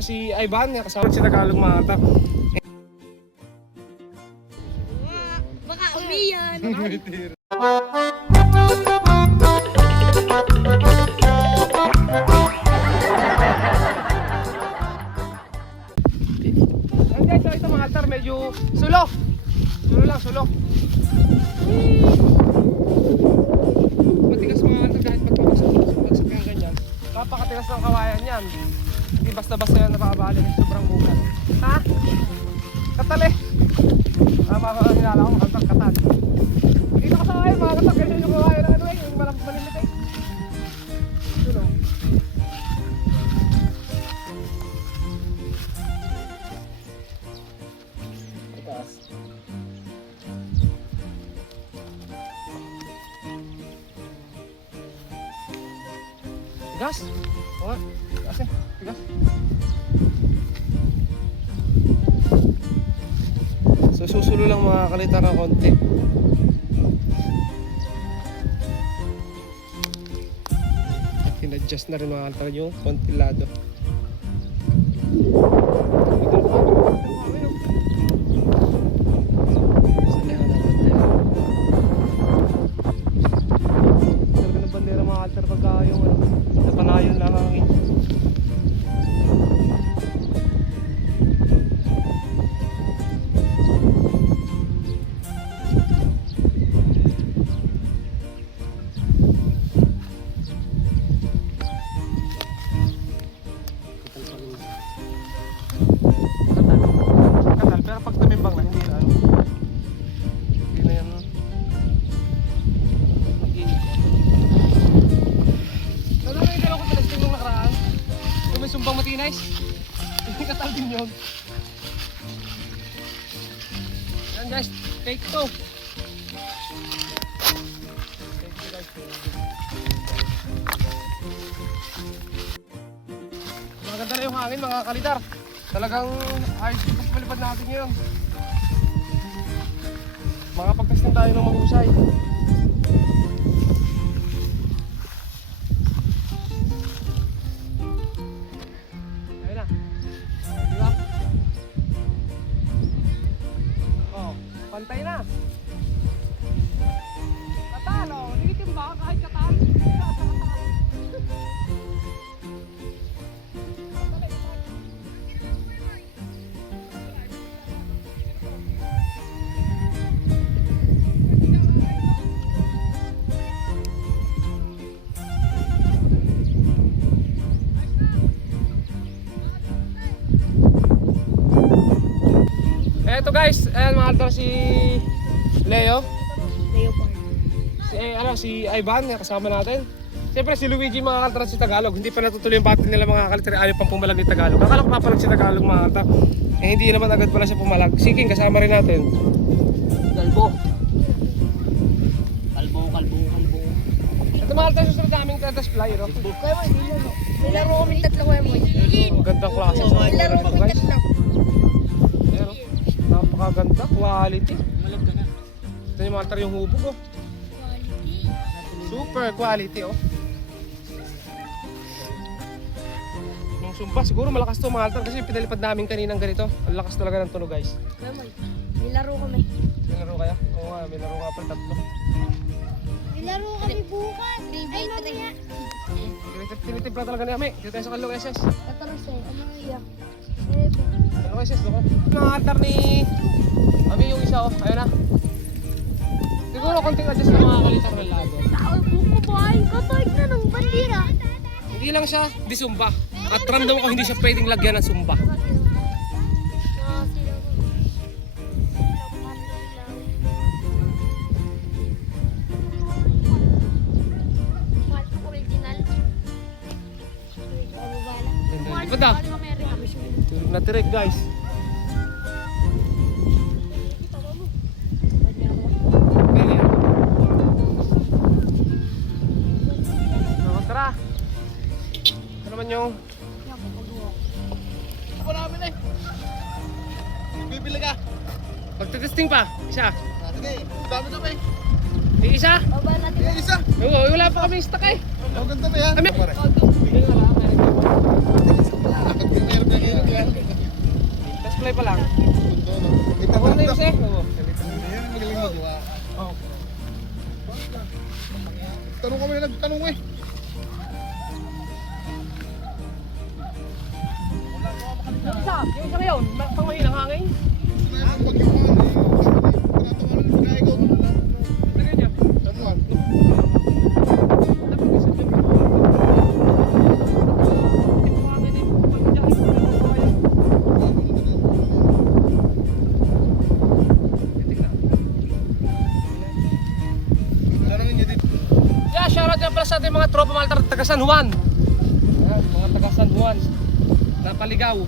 si Ivan, kasama si Tagalog mga kaltar. Baka umiyan. So ito mga kaltar, medyo sulo. Sulo lang, sulo. Matigas mga kaltar kahit pagpapagsak yung ganyan. Napakatigas ng kawayan yan. Hindi basta-basta yan napakabali kasi sobrang bugat. Ha? Katali. Tama ko ang hinala ko, kaltar katal. Dito ka sa kawayan mga kaltar, ganyan yung kawayan ng ano eh, yung malimit eh. Sulo. Tigas? Oo nga. Tigas eh. Tigas. So susulo lang mga kalitar ng konti. In-adjust na rin mga kalitar yung kontilado. Talaga ng bandera mga kalitar pagka yung napanayon lang ang hangin. Katal, pero pag tumimbang na hindi na ano. Hindi na yan mag-inig. Ano na yung dalaw ko talasting nung nakaraan? Kung may sumbang matinays, hindi katal din yun. Yan guys, take 2. Take 2 guys. Maganda na yung hangin mga kalitar. Talagang ayos yung pagpalipad natin ngayon. Makapag-testing tayo ng mahusay. Ayun na. Di ba? Oh, pantay na. Katal, oh. Ligitin ba kahit katal? Eto guys, ayan mga kaltar si Leo. Leopard. Si Ivan, kasama natin. Siyempre si Luigi mga kaltar si Tagalog. Hindi pa natutuloy yung battle nila mga kaltar. Ayaw pang pumalag ni Tagalog. Akala ko papalag si Tagalog mga kaltar. Eh hindi naman agad pala siya pumalag. Siking kasama rin natin. Kalbo. Ito mga kaltar susunod naming tatas flyer. Oh. Kuya mo, hindi laro. May laro kami tatlo kuya mo. Ang gandang klase sa May laro kami guys. tatlo. Ayan, oh. Napakaganda, quality. Malag ka na. Ito yung mga kaltar yung hubog oh. Super quality oh. Yung sumba siguro malakas to mga kaltar kasi pinalipad namin kaninang ganito. Ang lakas talaga ng tunog guys. Kuya mo, may laro kami. May laro kaya? Oo nga, may laro nga pa tatlo. May laro kami bukas. 3x3. Tinitipla talaga ni Ami. Dito tayo sa Kalong SS. Katalas eh. Ano iya? Kalong SS, loko. Mga kaltar ni Ami yung isa oh. Ayun na. Siguro konting adjust ng mga kalitar ng lago. Tao, buko boy. Katoik na ng bandira. Hindi lang siya di sumba. At random ko hindi siya pwedeng lagyan ng sumba. Likod na. Tulog na tirik guys. Tara. Ano naman yung Ako namin eh. Bibili ka. pagtitesting pa? Isa. Sige, dami to eh. Yung isa? Baba natin. Yung isa. Oo, wala pa kami stock eh. Ang ganda ba yan? Ami. Meron ka butterfly pa lang. Ito Ako na yung sek. Oo. Magaling magawa. Oh. Tanong kami na nagtanong eh. Yung isa ngayon, pang mahinang hangin. Sinabi ko pag-iwan eh. Tinatawanan ng mga ikaw. Lagyan niya. Tanuan. Dapat isa dyan. Hindi mo hangin eh. Pag dyan, hindi mo kaya. Tanongin niyo dito. Yeah, shoutout na pala sa ating mga tropa maltar taga San Juan. Ayan, mga taga San Juan. Napaligaw.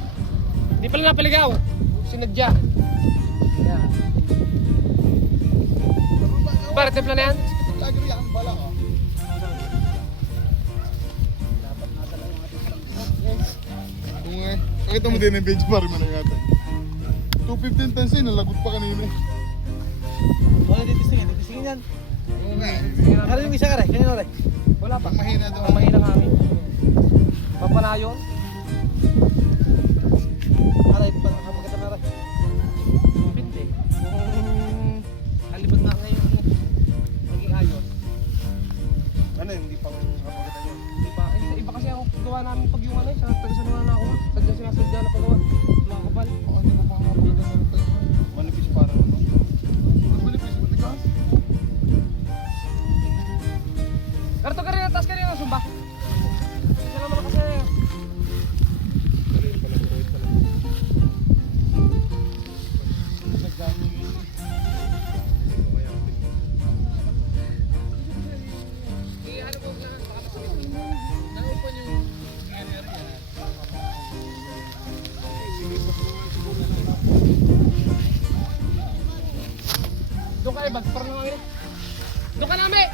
Hindi pala napaligaw. Sinadya. Ayan. Bakit yung plan na yan? Lagi yan. Bala ka. Kung eh. Pakita mo din yung page bar mo na yata. 215 tons eh. Nalagot pa kanina eh. Wala titisingin yan. Oo nga. Ano yung isa ka rin? Kanino rin? Wala pa. Pang mahina doon. Ang mahina kami. Papalayon. Aray, pagkakita na rin. Hindi. Yung alibad na ngayon. Naging ayos. Ano yun? Hindi pang kapagatan yun. Di ba? Iba kasi ako gawa namin pag yung ano eh. Sa taga San Juan na ako. Sadya sinasadya na pagawa. Mga kapal. Baka hindi mo pang kapagatan na rin tayo. Manipis parang ano. Ang manipis, matigas. Karto ka rin ang taas ka rin ang sumba. Isa naman kasi. Ano mo na? Baka masakit. Naupan yung doon ka ibag, parang nangangin. Doon ka namin!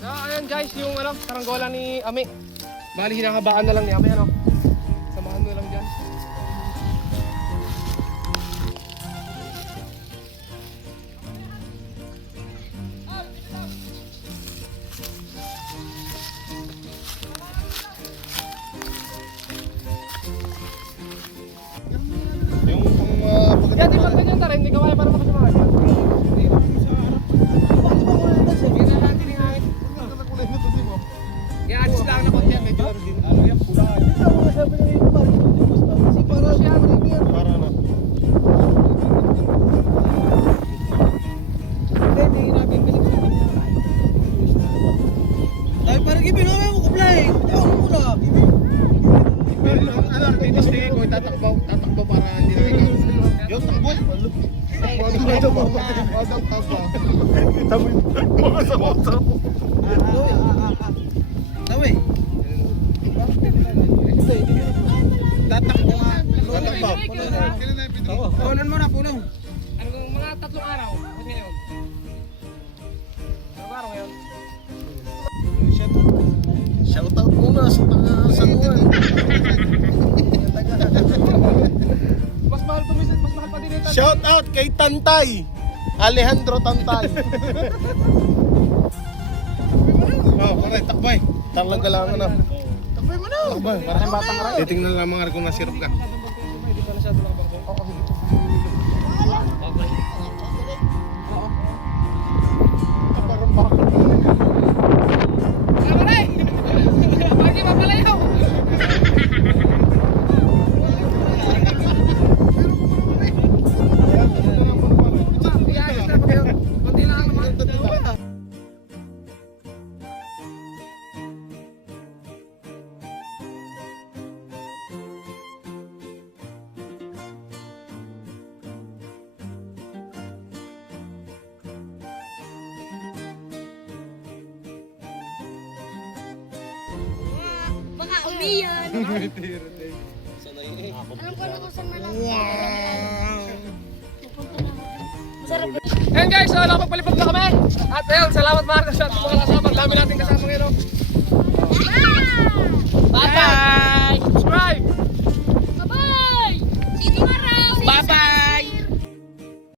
So ayan guys, yung ano, saranggola ni Ami. Bali hinahaba na lang ni Ami ano. Samahan mo lang diyan. Yung pang Yan, di pagkatan ba ganyan na rin, hindi ka kaya para makasama ka. Hindi na lang tiningangin. kulay na to si mo. Kaya adjust lang na konti, medyo ano din. Ano yan? Pula. Ito ako sabi ng iyo ba? Kasi para siya Para na. hindi namin pinagsasabi niya. Dahil parang ibinawin mo kublay. Ayaw mo muna. Ano, titis tingin ko, tatakbo para hindi na ikaw. Yung takbo. Kita mo yung mga sakot-sakot. Tawi. Tatakbo nga. Tatakbo. Kailan na yung pinto? Kunan mo na pulong. Ano mga 3 araw, kasi ngayon. Anong araw ngayon? Shoutout muna sa taga San Juan. Mas mahal pumisit, mas mahal pa din ito. Shoutout kay Tantay. Alejandro Tantay. Oh, correct. Takbay. Talaga lang na. Takbay mo na. Takbay. Para sa batang rin. Titingnan lang mga kung nasirap ka. Hindi pa masyado nakabangko. Oo, dito. Okay. Parang bakit. Tama na eh! Bakit mapalayaw? Iayos na pag yun. Kunti lang naman. yan. Alam ko na kung saan malapit. Pupunta na ako. Masarap. Ayun guys, so nakapagpalipad na kami. At ayun, salamat Marcos at mga